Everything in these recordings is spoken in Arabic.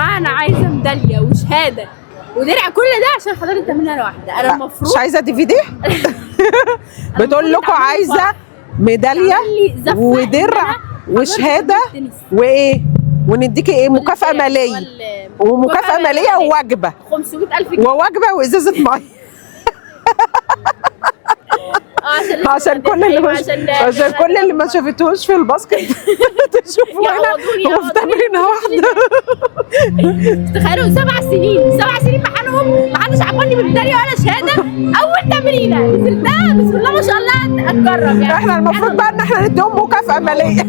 جماعه انا عايزه ميداليه وشهاده ودرع كل ده عشان حضرت تمرينه واحده. انا المفروض مش عايزه DVD. بتقول لكم عايزه ميداليه ودرع وشهاده وايه، ونديكي ايه مكافاه ماليه ومكافاه ماليه ووجبه 500,000 جنيه ووجبه وازازه ميه. عشان كل اللي ما شافتوش في الباسكت تشوفوا هنا هو في تمرينه واحده. تخيلوا 7 سنين محنهم ما حدش عملني بميداليه ولا شهاده. اول تمرينه نزلتها بسم الله ما شاء الله اتكرم يعني. احنا المفروض بقى ان احنا نديهم مكافاه ماليه.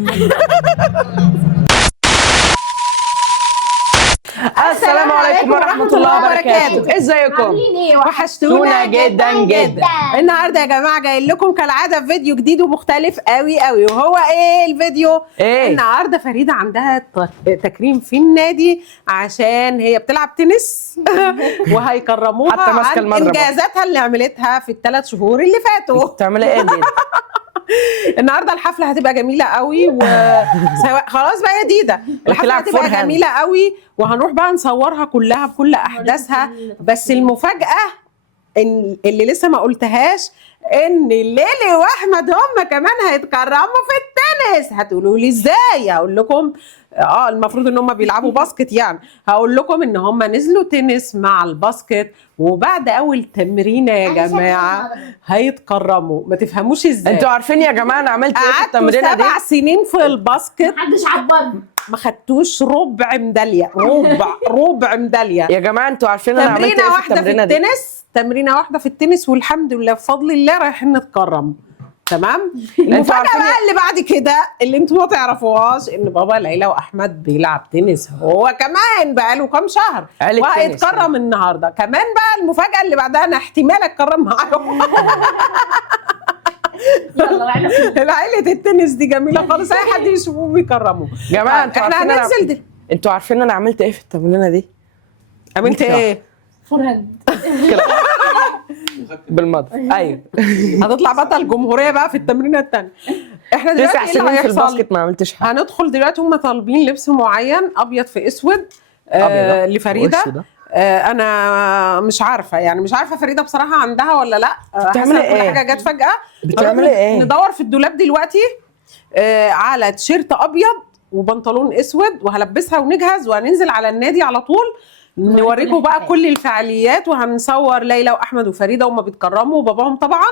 السلام عليكم ورحمة الله وبركاته. ازيكم؟ عاملين ايه؟ وحشتونا جدا جدا. النهارده يا جماعة جايين لكم كالعادة فيديو جديد ومختلف قوي قوي. وهو ايه الفيديو؟ ايه؟ النهارده فريدة عندها تكريم في النادي عشان هي بتلعب تنس وهيكرموها حتى ماسكة عن المضرب. انجازاتها اللي عملتها في ال3 شهور اللي فاتوا. بتعملي ايه دي؟ النهارده الحفله هتبقى جميله قوي خلاص بقى يا ديدا الحفله هتبقى جميله قوي وهنروح بقى نصورها كلها بكل احداثها. بس المفاجاه ان اللي لسه ما قلتهاش ان ليلي واحمد هم كمان هيتكرموا في التنس. هتقولوا لي ازاي؟ هقول لكم المفروض ان هم بيلعبوا باسكت يعني. هقول لكم ان هم نزلوا تنس مع الباسكت وبعد اول تمرينه يا جماعه هيتكرموا. ما تفهموش ازاي. انتوا عارفين يا جماعه انا عملت ايه في التمرينه دي؟ 7 سنين في الباسكت محدش عبرني، ما خدتوش ربع ميداليه. ربع ميداليه يا جماعه انتوا عارفين انا عملت ايه في التمرينه دي؟ تمرينه واحده في التنس والحمد لله بفضل الله رايحين نتكرم. تمام. المفاجاه بقى اللي بعد كده اللي انتوا ما تعرفوهاش ان بابا ليلى واحمد بيلعب تنس هو كمان بقاله كام شهر وهيتكرم النهارده كمان. بقى المفاجاه اللي بعدها انا احتمال اتكرم معاهم. يلا العيله التنس دي جميله خالص، اي حد يشوفوه بيكرموه. جماعه انتوا احنا هننزل انتوا عارفين انا عملت ايه في التمرينه دي؟ عملت ايه؟ فورهاند كده بالمضرب. ايوه هتطلع بطل جمهوريه بقى في التمرينه الثانيه. احنا دلوقتي 9 سنين في الباسكت ما عملتش حاجه. هندخل دلوقتي هم طالبين لبس معين ابيض في اسود لفريده. انا مش عارفه يعني مش عارفه فريده بصراحه عندها ولا لا. بتعملي ايه؟ حاجه جت فجاه. بتعملي ايه؟ ندور في الدولاب دلوقتي على تيشيرت ابيض وبنطلون اسود وهلبسها ونجهز وهننزل على النادي على طول نوريكم بقى كل الفعاليات وهنصور ليلى واحمد وفريده وهم بيتكرموا وباباهم طبعا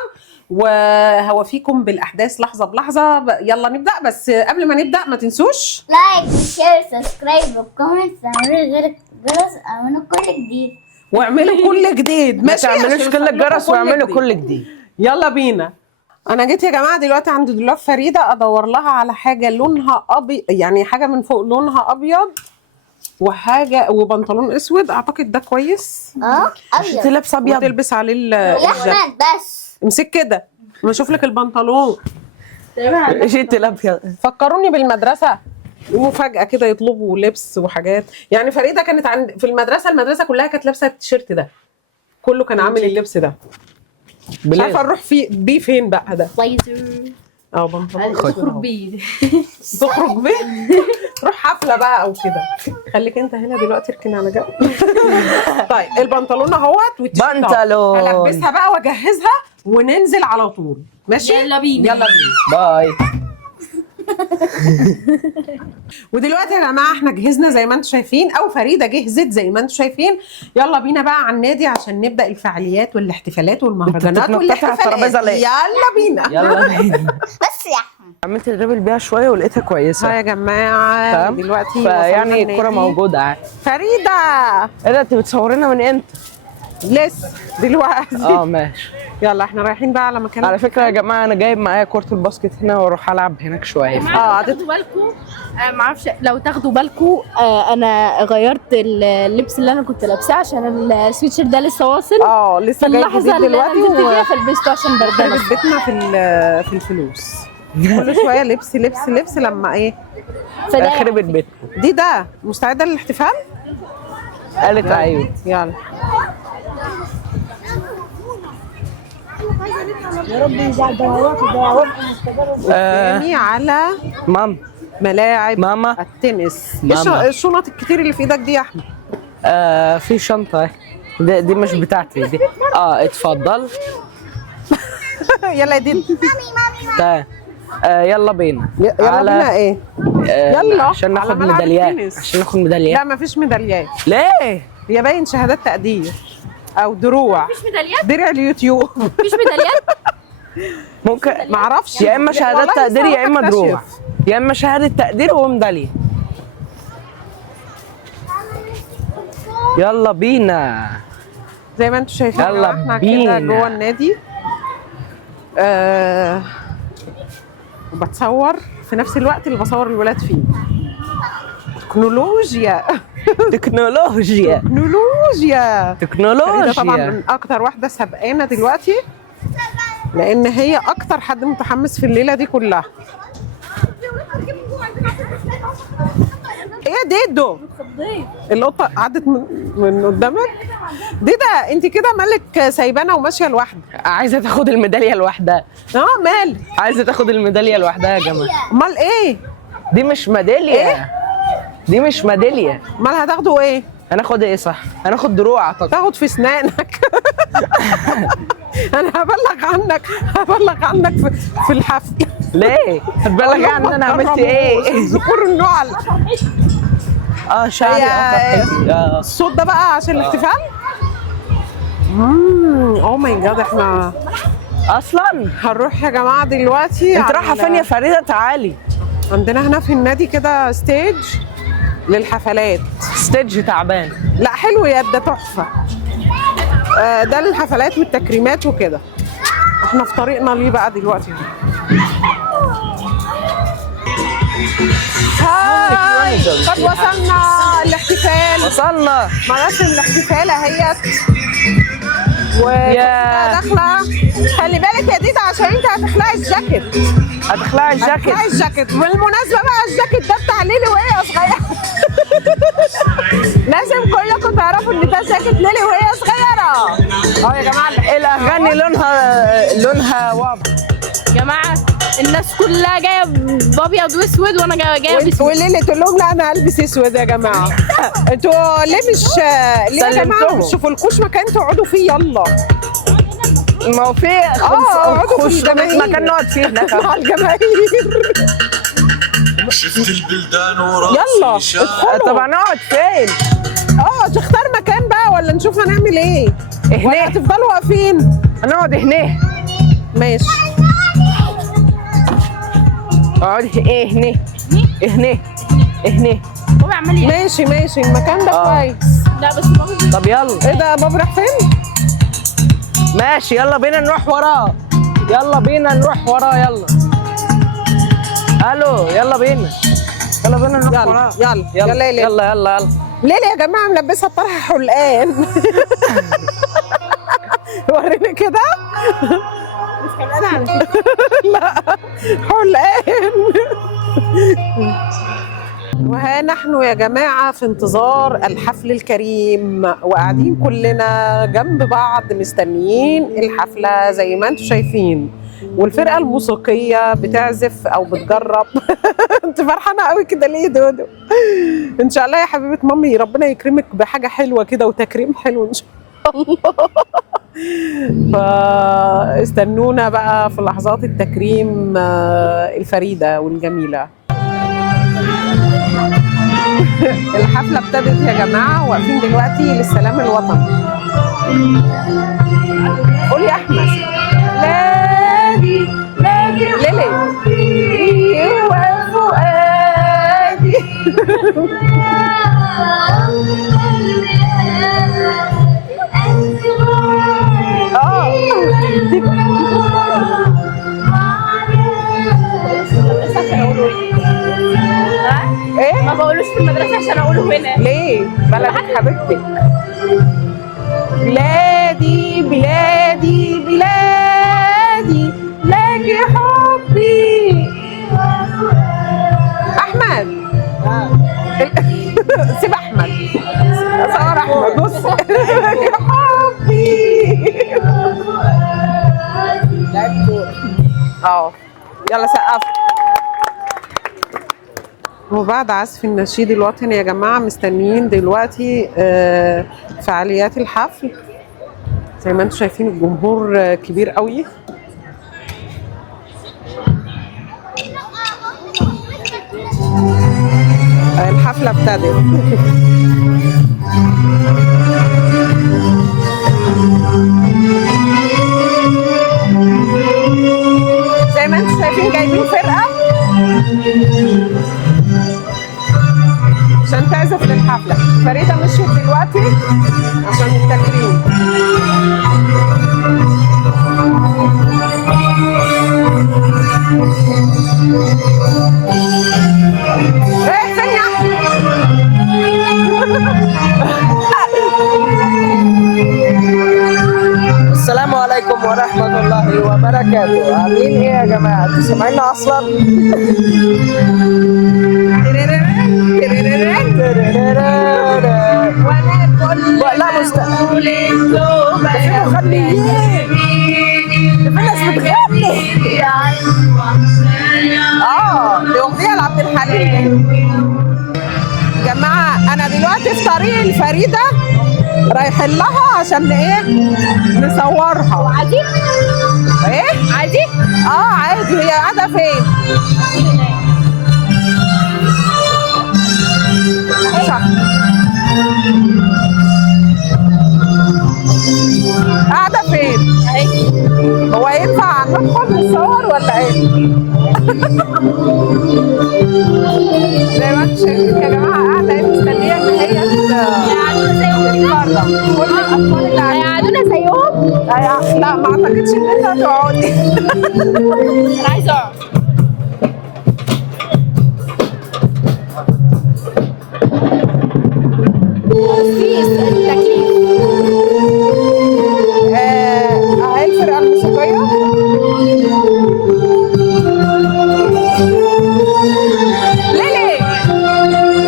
وهوافيكم بالاحداث لحظه بلحظه. يلا نبدا. بس قبل ما نبدا ما تنسوش لايك وشير سبسكرايب وكومنت واعملوا غير الجرس اعملوا كل جديد واعملوا كل جديد. ما تعملوش كل الجرس واعملوا كل جديد. يلا بينا. انا جيت يا جماعه دلوقتي عند دولاب فريده ادور لها على حاجه لونها ابيض يعني حاجه من فوق لونها ابيض وحاجه وبنطلون اسود. اعتقد ده كويس. ابيض تلبس ابيض وتلبس عليه يا احمد بس امسك كده ما اشوف لك البنطلون. جيت الابيض. فكروني بالمدرسه ومفاجاه كده يطلبوا لبس وحاجات. يعني فريده كانت في المدرسه كلها كانت لابسه التيشيرت ده كله كان عامل اللبس ده. مش عارفه نروح بيه فين بقى ده. بنطلون تخرج بيه تخرج بيه روح حفله بقى او كده. خليك انت هنا دلوقتي اركن على جنب. طيب البنطلون اهوت والتيشيرت بنطلون هلبسها بقى واجهزها وننزل على طول. ماشي يلا بينا. باي. ودلوقتي يا جماعه احنا جهزنا زي ما انتم شايفين او فريده جهزت زي ما انتم شايفين. يلا بينا بقى على النادي عشان نبدا الفعاليات والاحتفالات والمهرجانات والاحتفالات. يلا بينا. يلا بينا. بس يا احمد عملت الريبل بيها شويه ولقيتها كويسه. يا جماعه دلوقتي يعني الكوره موجوده عادي. فريده ايه ده انت بتصورينا من امتى؟ لسه دلوقتي. ماشي. يلا احنا رايحين بقى على مكان. على فكره يا جماعه انا جايب معايا كره الباسكت هنا واروح العب هناك شويه. تاخدوا بالكم ما اعرفش لو تاخدوا بالكم انا غيرت اللبس اللي انا كنت لابساه عشان السويتشر ده لسه واصل. لسه جاي اللحظه اللي انا نزلت فيها فلبسته عشان بردان. بيتنا في الفلوس كل شويه لبس لبس لبس لما ايه خرب البيت. ده مستعده للاحتفال؟ قالت ايوه. يلا يا رب يجعل دعواتي مستقبل على مام ملاعب ماما. التنس. ماما. ايه الشنط الكتير اللي في ايدك دي يا احمد؟ في شنطه اهي. دي مش بتاعتي دي. اتفضل. يلا يا ديدي. تمام. يلا بينا. يلا بينا ايه؟ يلا عشان على ناخد ملعب ميداليات. التنس. عشان ناخد ميداليات. لا مفيش ميداليات، ليه؟ هي باين شهادات تقدير او دروع. مفيش ميداليات؟ درع اليوتيوب. مفيش ميداليات؟ ممكن معرفش، يا اما شهادات والله تقدير لسه يا اما هكتشف. دروع، يا اما شهاده تقدير وميداليه. يلا بينا. زي ما انتم شايفين يلا احنا كده بينا. جوه النادي. وبتصور في نفس الوقت اللي بصور الولاد فيه. تكنولوجيا. تكنولوجيا. تكنولوجيا. فريدة طبعا تكنولوجيا. من اكتر واحده سبقانه دلوقتي، لان هي اكتر حد متحمس في الليله دي كلها. ايه يا ديدو؟ القطه عدت من قدامك. ديدا انت كده مالك سايبانا وماشيه لوحدك. عايزه تاخد الميداليه لوحدها. مال؟ عايزه تاخد الميداليه لوحدها يا جماعه. امال ايه؟ دي مش ميداليه. إيه؟ دي مش ميداليه. امال هتاخدوا ايه؟ هناخد ايه صح؟ هناخد دروع اعتقد. تاخد في اسنانك. انا هبلغ عنك في الحفل. ليه؟ هتبلغ عن انا عملت ايه؟ ذكور النعل. شعري قطع. الصوت ده بقى عشان الاحتفال. اوه ماي جاد، احنا اصلا هنروح يا جماعه دلوقتي. انت رايحه فين يا فريده؟ تعالي. عندنا هنا في النادي كده ستيج للحفلات. ستيج تعبان. لا حلو يا ده تحفه. ده للحفلات والتكريمات وكده. احنا في طريقنا ليه بقى دلوقتي. هاي قد وصلنا الاحتفال. وصلنا. مراسم الاحتفال اهيت. يا داخله. خلي بالك يا ديدا عشان انت هتخلعي الجاكيت. هتخلعي الجاكيت. هتخلعي الجاكيت. بالمناسبه بقى الجاكيت ده بتاع ليلي وهي صغيره. لازم كلكم تعرفوا ان ده جاكيت ليلي وهي صغيره. يا جماعه الاغاني لونها واضح. يا جماعه الناس كلها جايه بابيض واسود وانا جايه باسود. وليلي تقول لهم لا انا هلبس اسود يا جماعه. انتوا ليه ليه يا جماعه مش تشوفولكوش مكان تقعدوا فيه؟ يلا ما هو في اقعدوا في الجماهير. مكان نقعد فيه هناك مع الجماهير. شفت البلدان وراسي يلا شاف. ادخلوا. طب هنقعد فين؟ تختار مكان بقى ولا نشوف هنعمل ايه؟ ولا هتفضلوا واقفين؟ هنقعد هنا. ماشي. اقعد هنا هنا. هو بيعمل ايه؟ ماشي المكان ده كويس. لا بس بابا. طب يلا. ايه ده بابا راح فين؟ ماشي يلا بينا نروح وراه. يلا يلا. الو يلا بينا نروح وراه. يلا ليلي يا جماعه ملبسها الطرحه حلقان. وريني كده. مش حلقانه على فكره. لا حلقان. وها نحن يا جماعة في انتظار الحفل الكريم، وقاعدين كلنا جنب بعض مستنيين الحفلة زي ما انتم شايفين، والفرقة الموسيقية بتعزف أو بتجرب. انت فرحانة قوي كده ليه دودو؟ إن شاء الله يا حبيبة مامي ربنا يكرمك بحاجة حلوة كده وتكريم حلو إن شاء الله. فاستنونا بقى في لحظات التكريم الفريدة والجميلة. الحفلة ابتدت يا جماعة، واقفين دلوقتي للسلام الوطني. قول يا أحمد. ليلي وفؤادي. ايه؟ ما بقولوش في المدرسه عشان اقوله هنا. ليه؟ بلدك حبيبتك. بلادي بلادي بلادي لك حبي. احمد سيب احمد. صور احمد بص. لك حبي. يلا سقف. وبعد عزف النشيد الوطني يا جماعة مستنيين دلوقتي فعاليات الحفل. زي ما انتم شايفين الجمهور كبير قوي. الحفلة ابتدت. زي ما انتم شايفين جايبين فرقة عشان تعزف للحفلة. فريدة مشيت دلوقتي عشان التكريم. ايه فين يا السلام عليكم ورحمة الله وبركاته. عاملين ايه يا جماعة؟ انتوا سامعيننا اصلا؟ لا مستقبل مغنيين. في ناس بتغني. دي أغنية لعبد الحليم. جماعة أنا دلوقتي في طريق الفريدة رايحين لها عشان إيه؟ نصورها. وعادي؟ إيه؟ عادي؟ عادي. هي قاعدة فين؟ صح. قاعدة فين؟ هو ينفع ندخل نصور ولا ايه؟ زي ما انتم شايفين يا جماعة قاعدة ايه مستنية ان هي يقعدونا زيهم تتكرم. كل الأطفال اللي هيقعدونا زيهم؟ لا ما اعتقدش ان انت هتقعدي. انا عايزة اقعد. اهي الفرقة الموسيقية. ليلي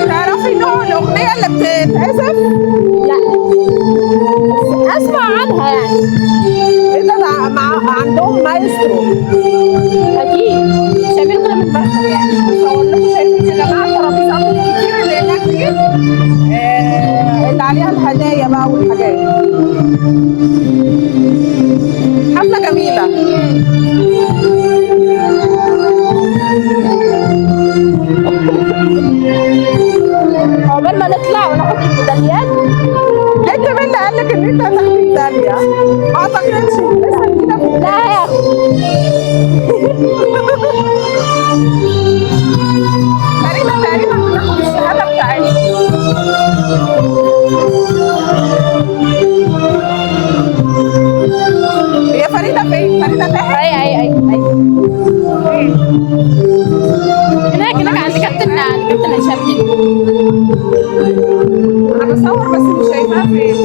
تعرفي نوع الأغنية اللي بتتعزف؟ لا بس اسمع عنها يعني. ايه ده عندهم مايسترو. اكيد مش هيعملوا كده من المكتب يعني. بصور لكم شايفين يا جماعة الترابيزات الكتير اللي هناك دي اللي عليها الهدايا بقى والحاجات. حفلة جميلة. عقبال ما نطلع وناخد الميداليات. انت مين اللي قال لك ان انت هتاخد ميدالية؟ ما اعتقدش. لسه جديدة في لا هياخد. تقريبا بناخد الشهادة بتاعتنا. هي فريدة فين؟ فريدة تحت؟ اي هناك عند كابتن هشام كده. انا بصور بس مش شايفاها فين.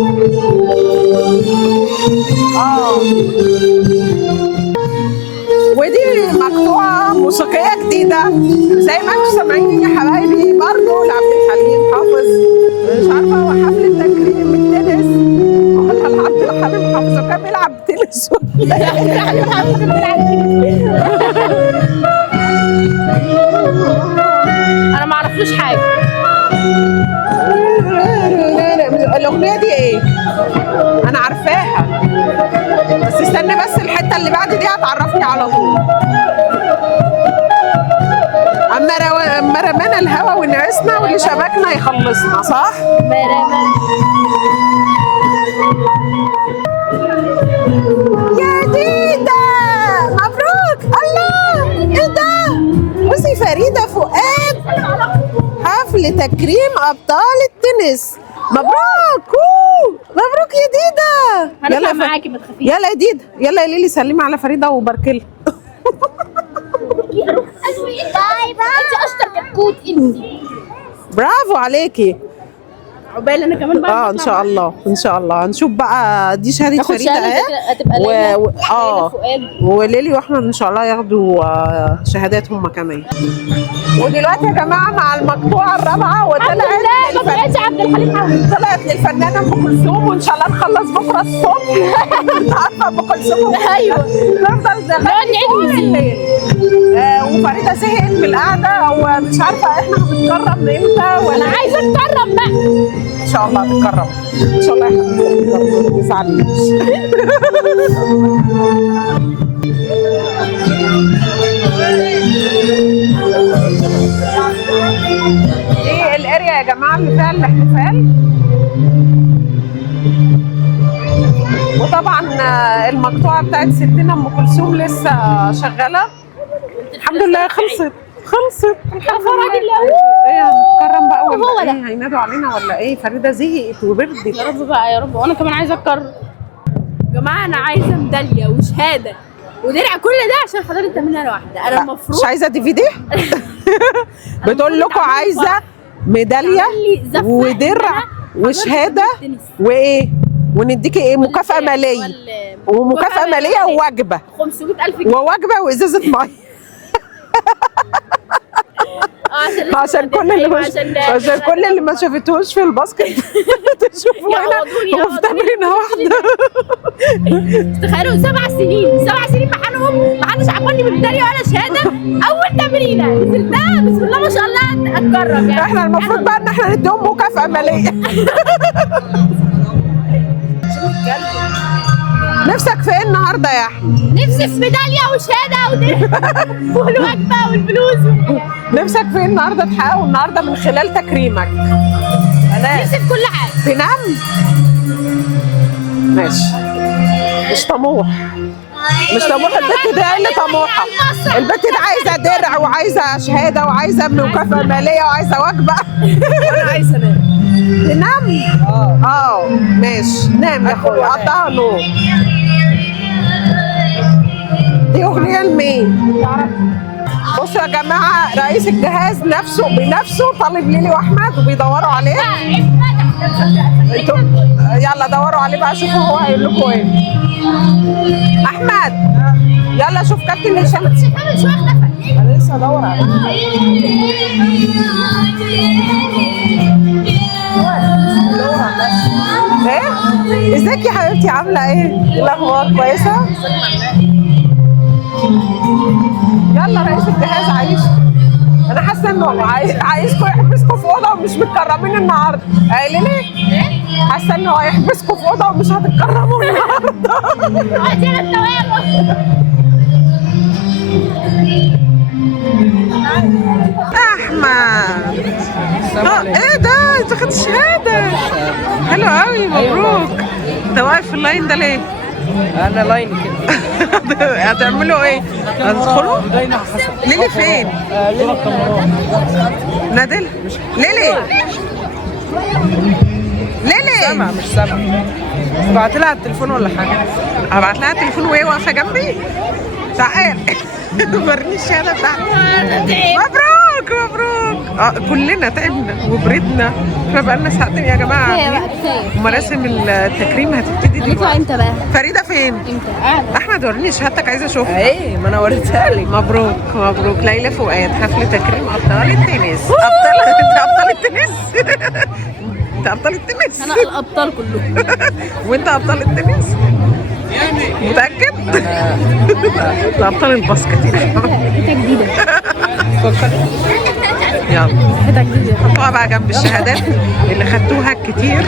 ودي مقطوعة موسيقية جديدة زي ما انتم سامعين يا حبايبي برضه لعبد الحليم حافظ. مش عارفة هو حفل تكريم التنس ولا عبد الحليم حافظ وكان بيلعب تنس ولا انا ما اعرفلوش حاجه. الأغنية دي ايه؟ أنا عارفاها بس استنى بس الحتة اللي بعد دي هتعرفني على طول. أما رمانا الهوا ونعسنا واللي شبكنا يخلصنا صح؟ يا ديدا مبروك. الله ايه ده؟ بصي فريدة فؤاد حفل تكريم أبطال التنس. مبروك مبروك يا ديدا. هنطلع معاكي ما تخافيش. يلا يا ديدا يلا يا ليلي سلمي على فريدة وباركلها. باي باي. انت اشطر كتكوت انت. برافو عليكي. عقبال انا كمان بقى. ان شاء الله ان شاء الله. هنشوف بقى دي شهاده ناخد فريده شهادة اهي هتبقى ليلى فؤاد. وليلي واحمد ان شاء الله ياخدوا شهادات هم كمان. ودلوقتي يا جماعه مع المقطوعه الرابعه الحمد لله ما طلعتش عبد الحليم حافظ. طلعت للفنانه ام كلثوم وان شاء الله نخلص بكره الصبح. انت عارفه ام كلثوم. ايوه نفضل نقعد نعيد طول الليل. وفريده زهقت من القعده ومش عارفه احنا هنتكرم امتى ولا. انا عايزه اتكرم بقى. ان شاء الله هتتكرم، ان شاء الله احنا هنتكرم، ما تزعليش. دي الاريا يا جماعه اللي فيها الاحتفال. وطبعا المقطوعه بتاعت ستنا ام كلثوم لسه شغاله. الحمد لله خلصت. الحمد لله. ايه هنتكرم بقى ولا هو ايه؟ ده. هينادوا علينا ولا ايه؟ فريده زهقت وبردت. يا رب بقى يا رب، وانا كمان عايزه اتكرم. يا جماعه انا عايزه ميداليه وشهاده ودرع، كل ده عشان حضرتك تعملي انا واحده. انا المفروض مش عايزه DVD. بتقول لكم عايزه ميداليه ودرع وشهاده وايه؟ ونديكي ايه؟ مكافاه ماليه ومكافاه ماليه ووجبه 500,000 جنيه ووجبه وازازه ميه. عشان كل اللي ما شافتوش في الباسكت تشوفوا هنا في تمرينه واحده. تخيلوا 7 سنين محدش عبرني بميداليه ولا شهاده. اول تمرينه نزلتها بسم الله ما شاء الله اتكرم يعني. احنا المفروض بقى ان احنا نديهم مكافاه ماليه. نفسك في ايه النهارده يا احمد؟ نفسي في ميداليه وشهاده ودرع والوجبه والفلوس. نفسك في ايه النهارده تحققه النهارده من خلال تكريمك؟ نفسي في كل حاجه. تنام؟ ماشي. مش طموح. البت دي اللي طموحه. البت دي عايزه درع وعايزه شهاده وعايزه مكافاه ماليه وعايزه وجبه. انا عايزه انام. تنام؟ ماشي. نام يا اخويا، قطعها نوم. دي اغنيه لمين؟ بصوا يا جماعه، رئيس الجهاز بنفسه طالب ليلي واحمد وبيدوروا عليه. انتوا يلا دوروا عليه بقى، شوفوا هو هيقول لكم ايه. احمد يلا شوف كابتن هشام. انا لسه هدور عليه. ايه؟ ازيك يا حبيبتي، عامله ايه؟ الاخبار كويسه؟ يلا رئيس الجهاز عايش. انا حاسه انه عايزكم يحبسكم في اوضه ومش متكرمين النهارده. قايل ليه؟ حاسه انه هيحبسكم في اوضه ومش هتتكرموا النهارده. ادينا التوابع. احمد ايه ده؟ انت خدت شهاده؟ حلو قوي، مبروك. انت واقف في اللاين ده ليه؟ انا لاين كده. هتعملوا ايه؟ هتدخلوا؟ ليلي فين؟ نادل؟ ليلي سامع مش سامع. ابعت لها على التليفون ولا حاجه؟ هبعت لها التليفون وهي واقفه جنبي. تعال وريني الشهاده بتاعتي. مبروك. كلنا تعبنا وبردنا. احنا بقالنا ساعتين يا جماعه. ومراسم التكريم هتبتدي دلوقتي. امتى بقى؟ فريده فين؟ امتى؟ احمد وريني شهادتك، عايزه اشوفها. ايه ما انا وريتها لك. مبروك. ليلى فؤاد، حفل تكريم ابطال التنس. ابطال التنس. انت ابطال التنس. انا الابطال كلهم. وانت ابطال التنس؟ متاكد؟ لا ابطال الباسكت. حته جديده. يلا حطوها بقى جنب الشهادات اللي خدتوها كتير.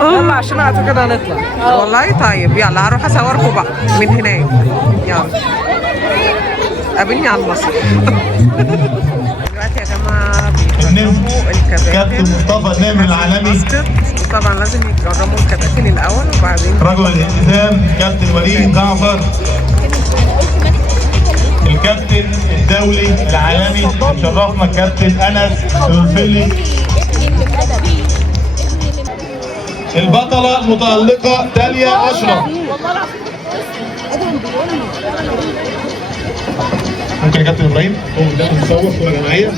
يلا عشان اعتقد هنطلع. والله طيب يلا هروح اصوركم بقى من هناك. يلا قابلني على المسرح. دلوقتي يا جماعه بيجربوا الكباتن. كابتن مصطفى النمر العالمي. طبعا لازم يجربوا الكباتن الاول وبعدين رجل الالتزام كابتن وليد جعفر. الكابتن الدولي العالمي شرفنا كابتن انس الفلي. البطلة المتألقة داليا أشرف. ممكن يا كابتن إبراهيم قوم ده نصور صورة جماعية.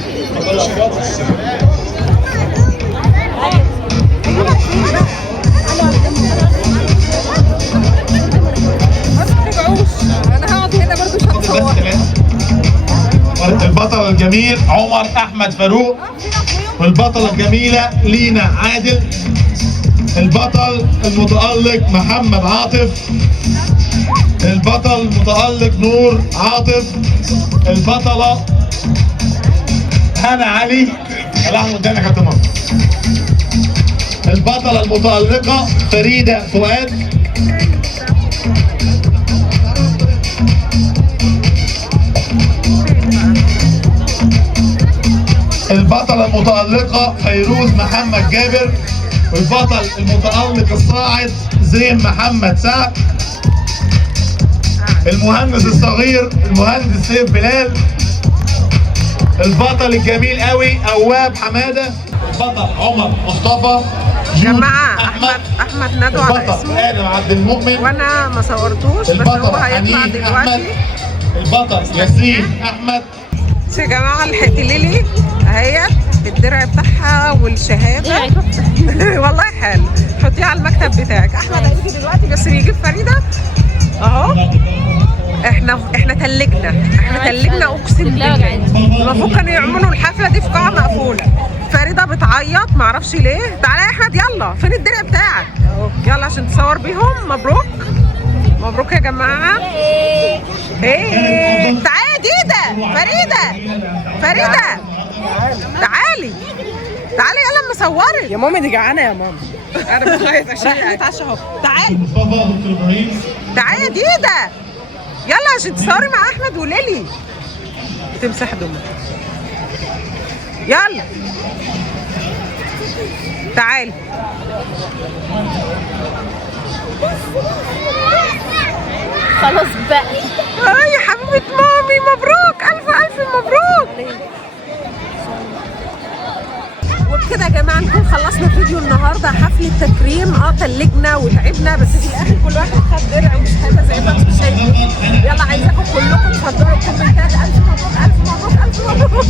انا هقعد هنا برضه مش هتصور. البطل الجميل عمر أحمد فاروق، والبطلة الجميلة لينا عادل. البطل المتألق محمد عاطف، البطل المتألق نور عاطف، البطلة هنا علي. الأحمر قدامك يا كابتن مصر. البطلة المتألقة فريدة فؤاد، البطلة المتألقة فيروز محمد جابر، والبطل المتألق الصاعد زين محمد سعد، المهندس الصغير المهندس سيف بلال، البطل الجميل قوي أواب حمادة، البطل عمر مصطفى، جماعة أحمد نادوا على البطل اسمه آدم عبد المؤمن، وأنا ما صورتوش بس هو البطل هيطلع حنين أحمد، دلوقتي. البطل ياسين أحمد. يا جماعة لحقت ليلي اهيت الدرع بتاعها والشهادة. والله حلو، حطيها على المكتب بتاعك. أحمد هيجي دلوقتي بس بيجيب فريدة أهو. احنا تلجنا اقسم بالله. المفروض كانوا يعملوا الحفله دي في قاعه مقفوله. فريده بتعيط معرفش ليه. تعالى يا احمد يلا، فين الدرع بتاعك؟ يلا عشان تصور بيهم. مبروك مبروك يا جماعه. ايه تعالي ديده فريده تعالي يلا اما صورك يا ماما دي جعانه يا ماما. انا بتعيط عشان نتعشى اهو. تعالي مصطفى دكتور ابراهيم. تعالي يا ديده يلا عشان تصوري مع احمد وليلي. تمسح دمك. يلا تعالي. خلاص بقى. يا حبيبه مامي مبروك، الف مبروك. وبكده يا جماعه نكون خلصنا فيديو النهارده حفله تكريم. تلجنا وتعبنا بس في الاخر كل واحد خد درع وشهاده زي ما انتم شايفين. يلا عايزاكم كلكم تفضلوا الكومنتات. الف مبروك.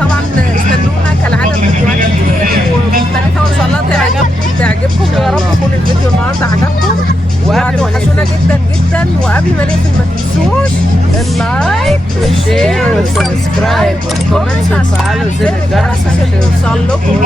وطبعا استنونا كالعاده فيديوهات كتير ومختلفه وان شاء الله تعجبكم. ويا رب يكون الفيديو النهارده عجبكم وهتوحشونا جدا جدا. وقبل ما نقفل ما تنسوش اللايك والشير والسبسكرايب والكومنت وتفعلوا زر الجرس عشان يوصل لكم